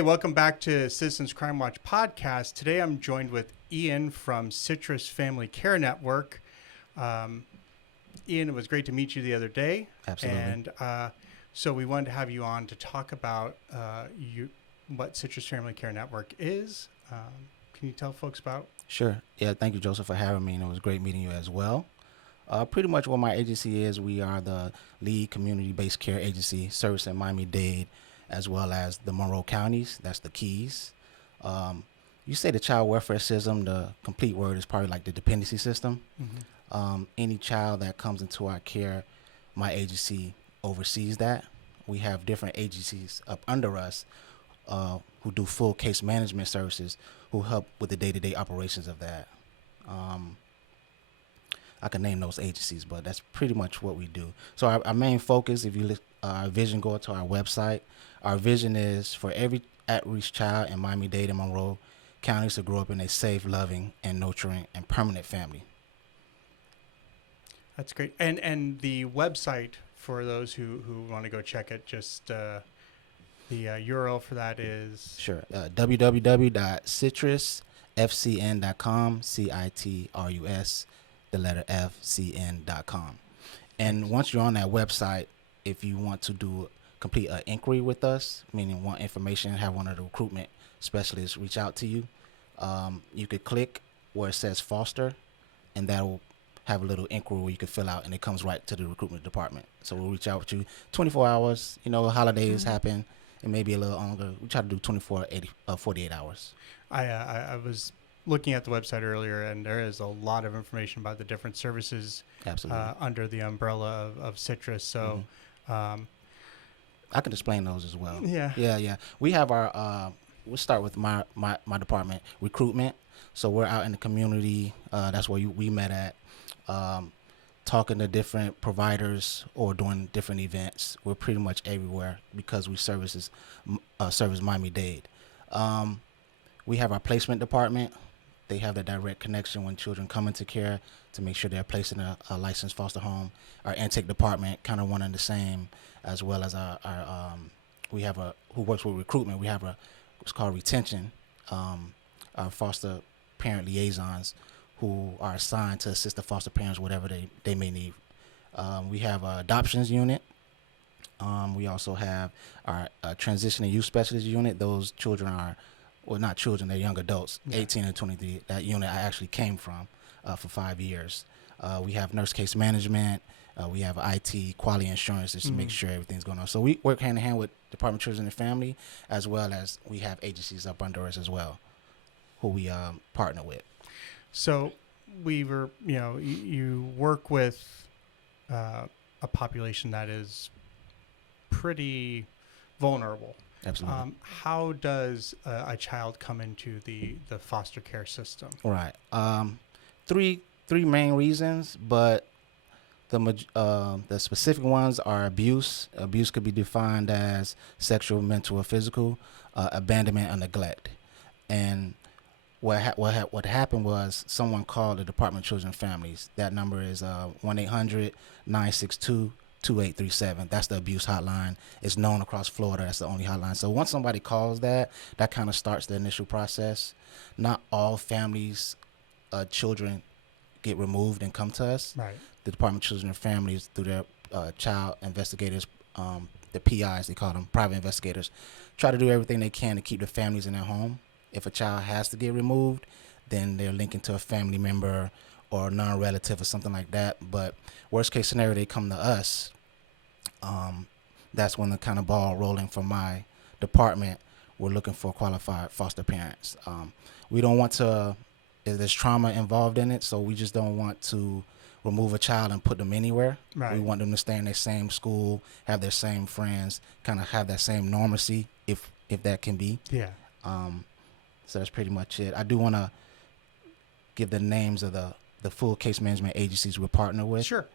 Hey, welcome back to Citizens Crime Watch Podcast. Today I'm joined with Ian from Citrus Family Care Network. Ian, it was great to meet you the other day. Absolutely. And so we wanted to have you on to talk about what Citrus Family Care Network is. Can you tell folks about? Sure. Yeah, thank you, Joseph, for having me, and it was great meeting you as well. Pretty much what my agency is, we are the lead community-based care agency servicing Miami-Dade as well as the Monroe counties. That's the Keys. You say the child welfare system, the complete word is probably like the dependency system. Mm-hmm. Any child that comes into our care, my agency oversees that. We have different agencies up under us who do full case management services, who help with the day-to-day operations of that. I can name those agencies, but that's pretty much what we do. So our main focus, if you look, our vision, go to our website. Our vision is for every at-risk child in Miami-Dade and Monroe counties to grow up in a safe, loving, and nurturing and permanent family. That's great. And the website for those who want to go check it, just the URL for that is? Sure. www.citrusfcn.com, CITRUS, the letter FCN.com. And once you're on that website, if you want to complete an inquiry with us, meaning want information, have one of the recruitment specialists reach out to you, you could click where it says foster, and that will have a little inquiry where you can fill out, and it comes right to the recruitment department. So we'll reach out with you 24 hours. You know, holidays happen. It may be a little longer. We try to do 48 hours. I was looking at the website earlier, and there is a lot of information about the different services under the umbrella of Citrus. So I can explain those as well. Yeah. We have our, we'll start with my department, recruitment. So we're out in the community. That's where we met at, talking to different providers or doing different events. We're pretty much everywhere because we service Miami-Dade. We have our placement department. They have the direct connection when children come into care to make sure they're placed in a licensed foster home. Our intake department, kind of one and the same, as well as our we have who works with recruitment. We have what's called retention, our foster parent liaisons who are assigned to assist the foster parents, whatever they may need. We have our adoptions unit. We also have our transition and youth specialist unit. Those children are, well, not children, they're young adults, 18 and 23. That unit I actually came from for 5 years. We have nurse case management. We have IT, quality insurance, just to make sure everything's going on. So we work hand in hand with Department of Children and Family, as well as we have agencies up under us as well, who we partner with. So you work with a population that is pretty vulnerable. Absolutely. How does a child come into the foster care system? Right. Three main reasons, but the specific ones are abuse. Abuse could be defined as sexual, mental, or physical, abandonment, or neglect. And what happened was someone called the Department of Children and Families. That number is 1-800-962-2837. That's the abuse hotline. It's known across Florida. That's the only hotline. So once somebody calls that kind of starts the initial process. Not all families, children get removed and come to us. Right. The Department of Children and Families, through their child investigators, the PIs, they call them, private investigators, try to do everything they can to keep the families in their home. If a child has to get removed, then they're linking to a family member or a non-relative or something like that. But worst case scenario, they come to us. That's when the kind of ball rolling from my department. We're looking for qualified foster parents. We don't want to, there's trauma involved in it, so we just don't want to remove a child and put them anywhere. Right. We want them to stay in their same school, have their same friends, kind of have that same normalcy, if that can be. Yeah. So that's pretty much it. I do want to give the names of the full case management agencies we're partnered with. Sure.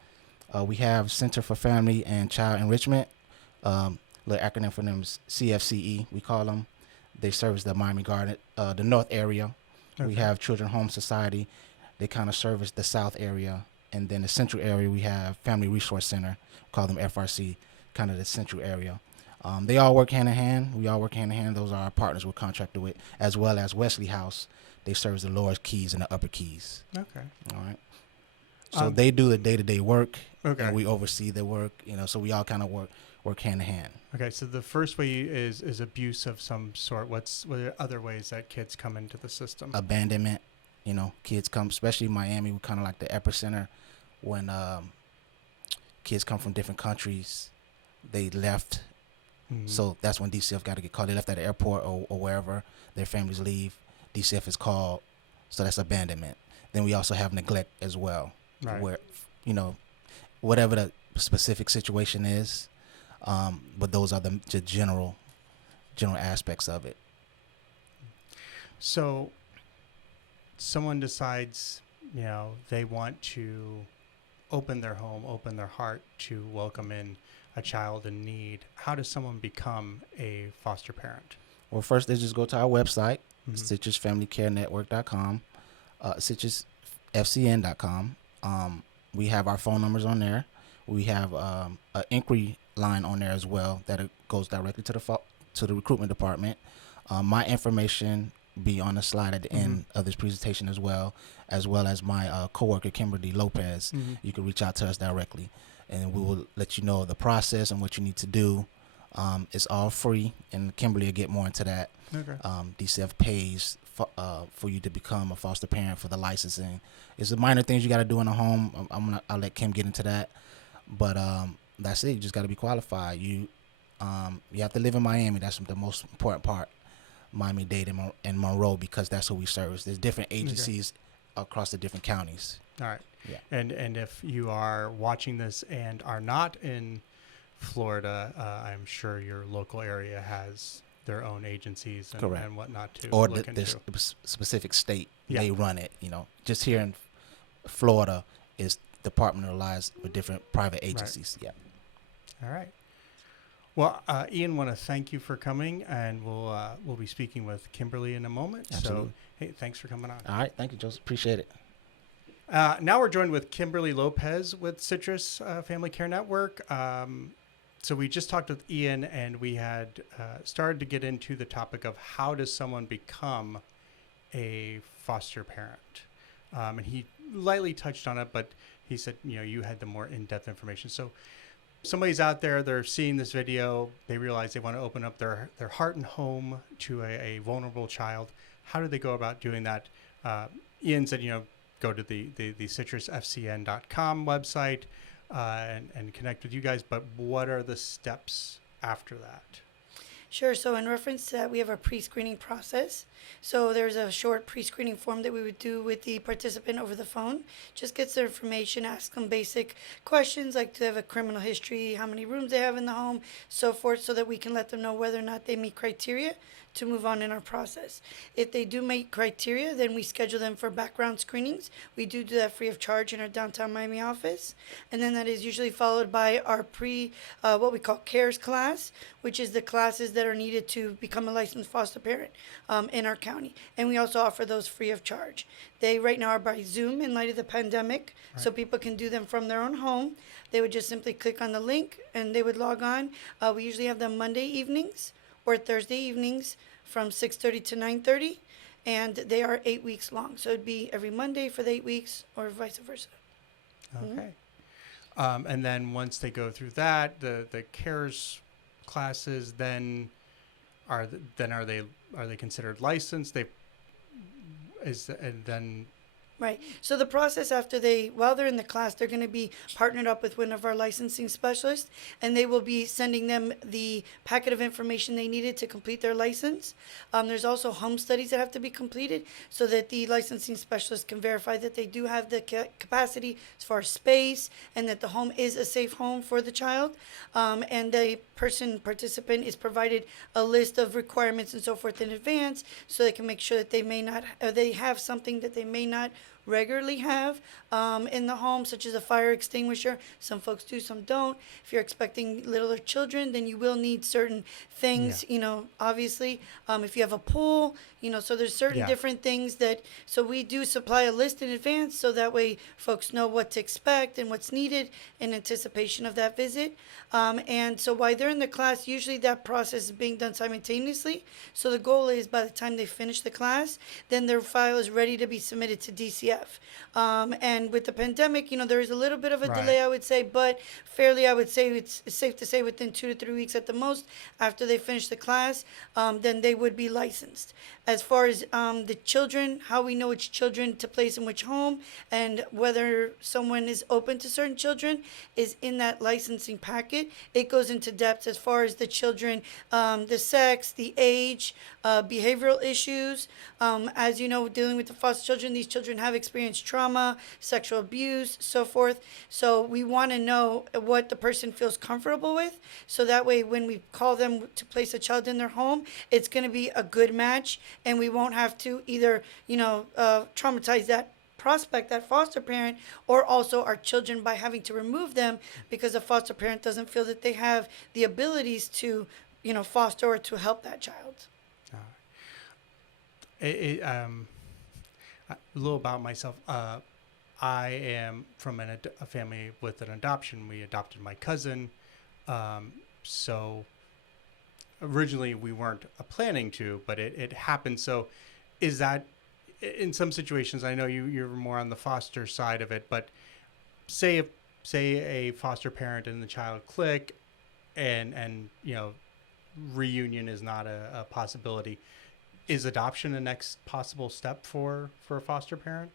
We have Center for Family and Child Enrichment. The acronym for them is CFCE, we call them. They service the Miami-Dade, the north area. Okay. We have Children Home Society. They kind of service the south area. And then the central area, we have Family Resource Center, we call them FRC, kind of the central area. They all work hand in hand. We all work hand in hand. Those are our partners we're contracted with, as well as Wesley House. They serve the lower keys and the upper keys. Okay. All right. So they do the day-to-day work, Okay. and we oversee the work. So we all kind of work hand in hand. Okay. So the first way is abuse of some sort. What are other ways that kids come into the system? Abandonment. Kids come, especially Miami. We're kind of like the epicenter when kids come from different countries. They left. Mm-hmm. So that's when DCF got to get called. They left at the airport or wherever their families leave. DCF is called. So that's abandonment. Then we also have neglect as well, Right. where, whatever the specific situation is, but those are the general aspects of it. So someone decides, they want to open their home, open their heart to welcome in a child in need. How does someone become a foster parent? Well, first they just go to our website, Mm-hmm. citrusfamilycarenetwork.com, citrusfcn.com. We have our phone numbers on there. We have an inquiry line on there as well that it goes directly to the recruitment department. My information be on the slide at the end of this presentation as well as my coworker Kimberly Lopez. Mm-hmm. You can reach out to us directly, and we will let you know the process and what you need to do. It's all free, and Kimberly will get more into that. Okay. DCF pays for you to become a foster parent for the licensing. It's the minor things you got to do in the home. I'll let Kim get into that, but that's it. You just got to be qualified. You have to live in Miami. That's the most important part. Miami-Dade and Monroe, because that's who we service. There's different agencies across the different counties. All right. Yeah. And if you are watching this and are not in Florida, I'm sure your local area has their own agencies and whatnot to or look into. the specific state Yeah. they run it. Just here in Florida is departmentalized with different private agencies. Right. Yeah. All right. Well, Ian, want to thank you for coming, and we'll be speaking with Kimberly in a moment. Absolutely. So, hey, thanks for coming on. All right. Thank you, Joseph. Appreciate it. Now we're joined with Kimberly Lopez with Citrus Family Care Network. So we just talked with Ian, and we had started to get into the topic of how does someone become a foster parent. And he lightly touched on it, but he said, you had the more in-depth information. So somebody's out there, they're seeing this video, they realize they want to open up their heart and home to a vulnerable child. How do they go about doing that? Ian said, go to the citrusfcn.com website and connect with you guys. But what are the steps after that? Sure. So in reference to that, we have a pre-screening process. So there's a short pre-screening form that we would do with the participant over the phone. Just gets their information, ask them basic questions like do they have a criminal history, how many rooms they have in the home, so forth, so that we can let them know whether or not they meet criteria to move on in our process. If they do meet criteria, then we schedule them for background screenings. We do that free of charge in our downtown Miami office. And then that is usually followed by our what we call CARES class, which is the classes that are needed to become a licensed foster parent in our county. And we also offer those free of charge. They right now are by Zoom in light of the pandemic, so people can do them from their own home. They would just simply click on the link and they would log on. We usually have them Monday evenings or Thursday evenings from 6:30 to 9:30, and they are 8 weeks long. So it'd be every Monday for the 8 weeks, or vice versa. Okay. And then once they go through that, the CARES classes, then are they considered licensed? Right. So the process after while they're in the class, they're going to be partnered up with one of our licensing specialists, and they will be sending them the packet of information they needed to complete their license. There's also home studies that have to be completed so that the licensing specialist can verify that they do have the capacity as far as space and that the home is a safe home for the child. And the participant is provided a list of requirements and so forth in advance so they can make sure that they have something that they may not regularly have in the home, such as a fire extinguisher. Some folks do, some don't. If you're expecting littler children, then you will need certain things, obviously. If you have a pool, so there's certain different things so we do supply a list in advance so that way folks know what to expect and what's needed in anticipation of that visit. And so while they're in the class, usually that process is being done simultaneously. So the goal is by the time they finish the class, then their file is ready to be submitted to DCF. And with the pandemic, there is a little bit of a delay, I would say, but fairly, I would say it's safe to say within 2 to 3 weeks at the most after they finish the class, then they would be licensed. As far as the children, how we know which children to place in which home and whether someone is open to certain children is in that licensing packet. It goes into depth as far as the children, the sex, the age, behavioral issues. As you know, dealing with the foster children, these children have experienced trauma, sexual abuse, so forth. So we want to know what the person feels comfortable with. So that way, when we call them to place a child in their home, it's going to be a good match, and we won't have to either, traumatize that prospect, that foster parent, or also our children by having to remove them because the foster parent doesn't feel that they have the abilities to, foster or to help that child. A little about myself. I am from a family with an adoption. We adopted my cousin. So originally we weren't planning to, but it happened. So is that in some situations, I know you're more on the foster side of it, but say a foster parent and the child click and reunion is not a possibility. Is adoption the next possible step for a foster parent?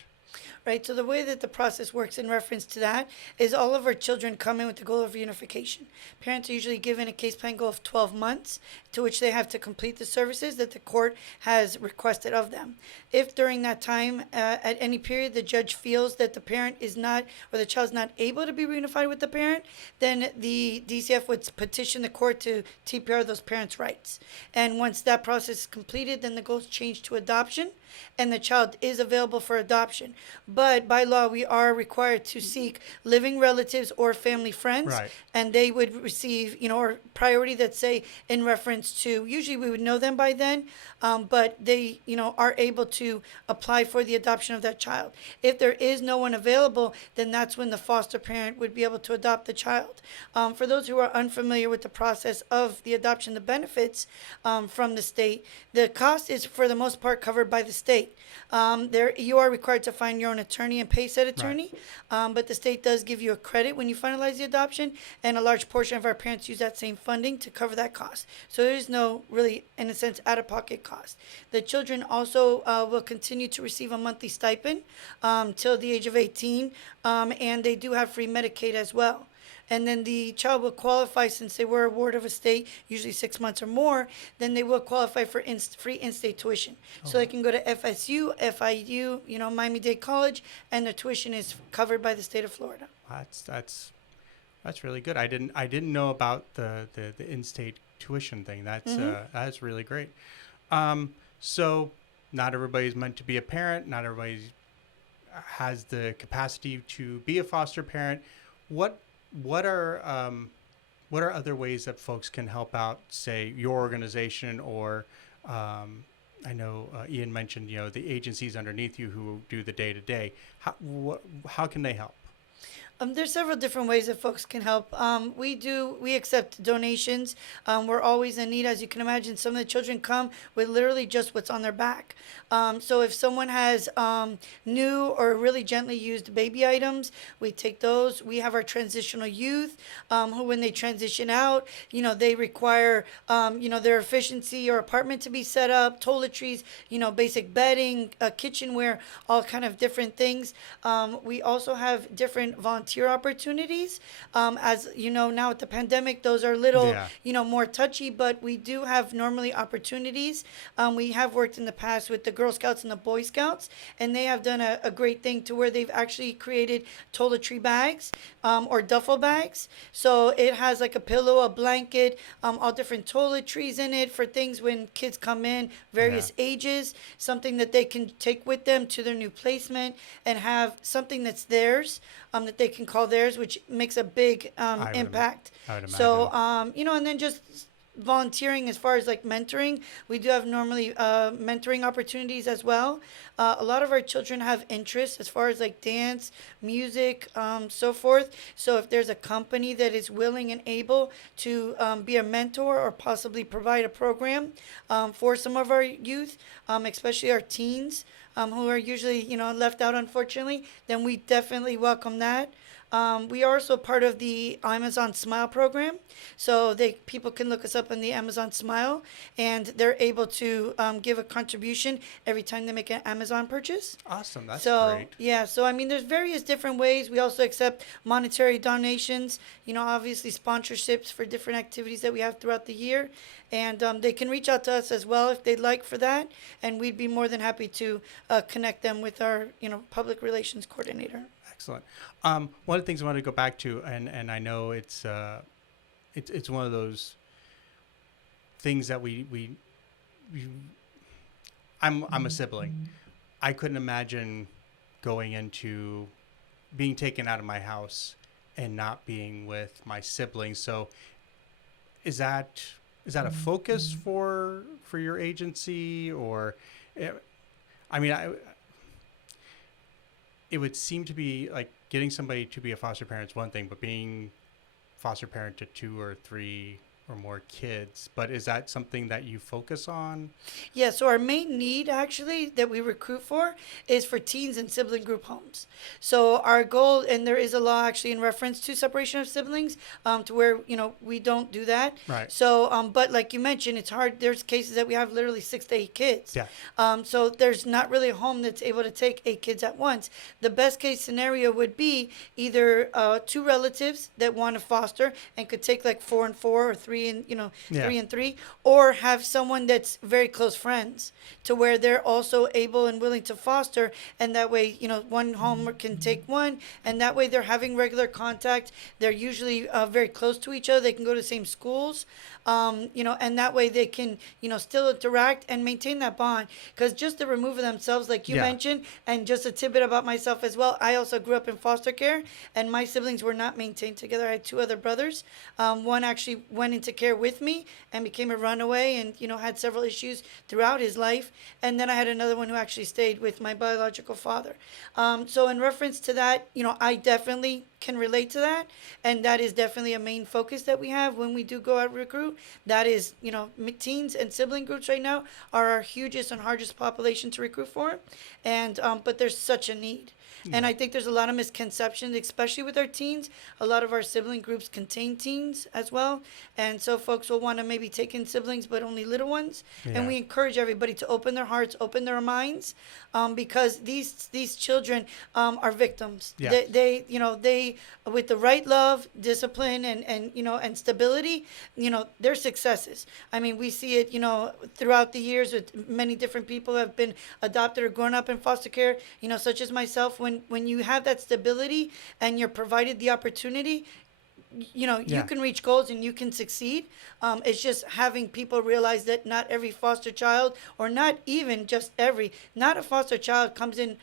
Right, so the way that the process works in reference to that is all of our children come in with the goal of reunification. Parents are usually given a case plan goal of 12 months to which they have to complete the services that the court has requested of them. If during that time, at any period, the judge feels that the parent is not, or the child's not able to be reunified with the parent, then the DCF would petition the court to TPR those parents' rights. And once that process is completed, then the goal is changed to adoption, and the child is available for adoption. But by law, we are required to seek living relatives or family friends, Right. and they would receive, or priority that say in reference to, usually we would know them by then, but they, are able to apply for the adoption of that child. If there is no one available, then that's when the foster parent would be able to adopt the child. For those who are unfamiliar with the process of the adoption, the benefits from the state, the cost is for the most part covered by the state. You are required to find your own attorney and pay said attorney, but the state does give you a credit when you finalize the adoption, and a large portion of our parents use that same funding to cover that cost. So there is no really, in a sense, out-of-pocket cost. The children also will continue to receive a monthly stipend till the age of 18, and they do have free Medicaid as well. And then the child will qualify, since they were a ward of a state, usually 6 months or more, then they will qualify for free in-state tuition. So they can go to FSU, FIU, Miami-Dade College, and their tuition is covered by the state of Florida. That's really good. I didn't know about the in-state tuition thing. That's really great. So not everybody's meant to be a parent. Not everybody has the capacity to be a foster parent. What are other ways that folks can help out, say, your organization, or I know Ian mentioned, the agencies underneath you who do the day-to-day. How can they help? There's several different ways that folks can help. We accept donations. We're always in need. As you can imagine, some of the children come with literally just what's on their back. So if someone has new or really gently used baby items, we take those. We have our transitional youth who, when they transition out, they require, their efficiency or apartment to be set up, toiletries, basic bedding, kitchenware, all kind of different things. We also have different different volunteer opportunities. As you know, now with the pandemic, those are little, more touchy, but we do have normally opportunities. We have worked in the past with the Girl Scouts and the Boy Scouts, and they have done a great thing to where they've actually created toiletry bags or duffel bags. So it has like a pillow, a blanket, all different toiletries in it for things when kids come in, various ages, something that they can take with them to their new placement and have something that's theirs, that they can call theirs, which makes a big impact. I would imagine. So, and then just volunteering as far as like mentoring, we do have normally mentoring opportunities as well. A lot of our children have interests as far as like dance, music, so forth. So if there's a company that is willing and able to be a mentor or possibly provide a program for some of our youth, especially our teens, who are usually left out, unfortunately, then we definitely welcome that. We are also part of the Amazon Smile program, so people can look us up on the Amazon Smile, and they're able to give a contribution every time they make an Amazon purchase. Awesome, that's great. Yeah, So I mean, there's various different ways. We also accept monetary donations, obviously sponsorships for different activities that we have throughout the year, and they can reach out to us as well if they'd like for that, and we'd be more than happy to connect them with our public relations coordinator. Excellent. One of the things I want to go back to, and I know it's one of those things that I'm a sibling. I couldn't imagine going into being taken out of my house and not being with my siblings. So is that a focus for your agency, or it would seem to be like getting somebody to be a foster parent is one thing, but being foster parent to 2 or 3 or more kids. But is that something that you focus on? Yeah, so our main need actually that we recruit for is for teens and sibling group homes. So our goal, and there is a law actually in reference to separation of siblings, to where, we don't do that. Right. So, but like you mentioned, it's hard. There's cases that we have literally 6 to 8 kids. Yeah. So there's not really a home that's able to take 8 kids at once. The best case scenario would be either 2 relatives that want to foster and could take like 4 and 4 or 3 and 3 and 3, or have someone that's very close friends to where they're also able and willing to foster, and that way one home can take one, and that way they're having regular contact. They're usually very close to each other. They can go to the same schools, and that way they can still interact and maintain that bond. Because just the remove of themselves, like you mentioned, and just a tidbit about myself as well, I also grew up in foster care, and my siblings were not maintained together. I had 2 other brothers. One actually went into care with me and became a runaway, and had several issues throughout his life, and then I had another one who actually stayed with my biological father. So in reference to that, I definitely can relate to that, and that is definitely a main focus that we have when we do go out recruit. That is, teens and sibling groups right now are our hugest and hardest population to recruit for, and but there's such a need. And I think there's a lot of misconceptions, especially with our teens. A lot of our sibling groups contain teens as well. And so folks will want to maybe take in siblings, but only little ones. Yeah. And we encourage everybody to open their hearts, open their minds, because these children are victims. Yeah. They with the right love, discipline, and stability, they're successes. I mean, we see it, throughout the years with many different people who have been adopted or grown up in foster care, such as myself. When you have that stability and you're provided the opportunity, you can reach goals and you can succeed. It's just having people realize that not every foster child, or not even just not a foster child comes in,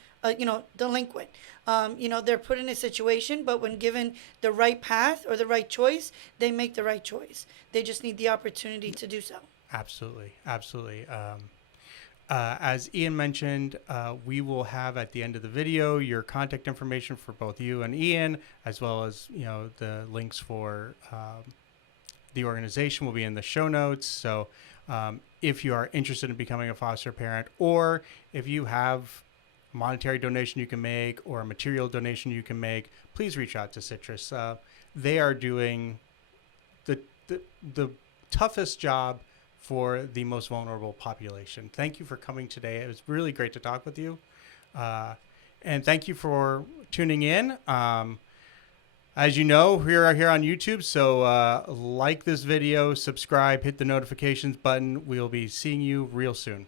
delinquent. They're put in a situation, but when given the right path or the right choice, they make the right choice. They just need the opportunity to do so. Absolutely. As Ian mentioned, we will have at the end of the video your contact information for both you and Ian, as well as the links for the organization will be in the show notes. So if you are interested in becoming a foster parent, or if you have a monetary donation you can make or a material donation you can make, please reach out to Citrus. They are doing the toughest job for the most vulnerable population. Thank you for coming today. It was really great to talk with you. And thank you for tuning in. As you know, we're here on YouTube, so like this video, subscribe, hit the notifications button. We'll be seeing you real soon.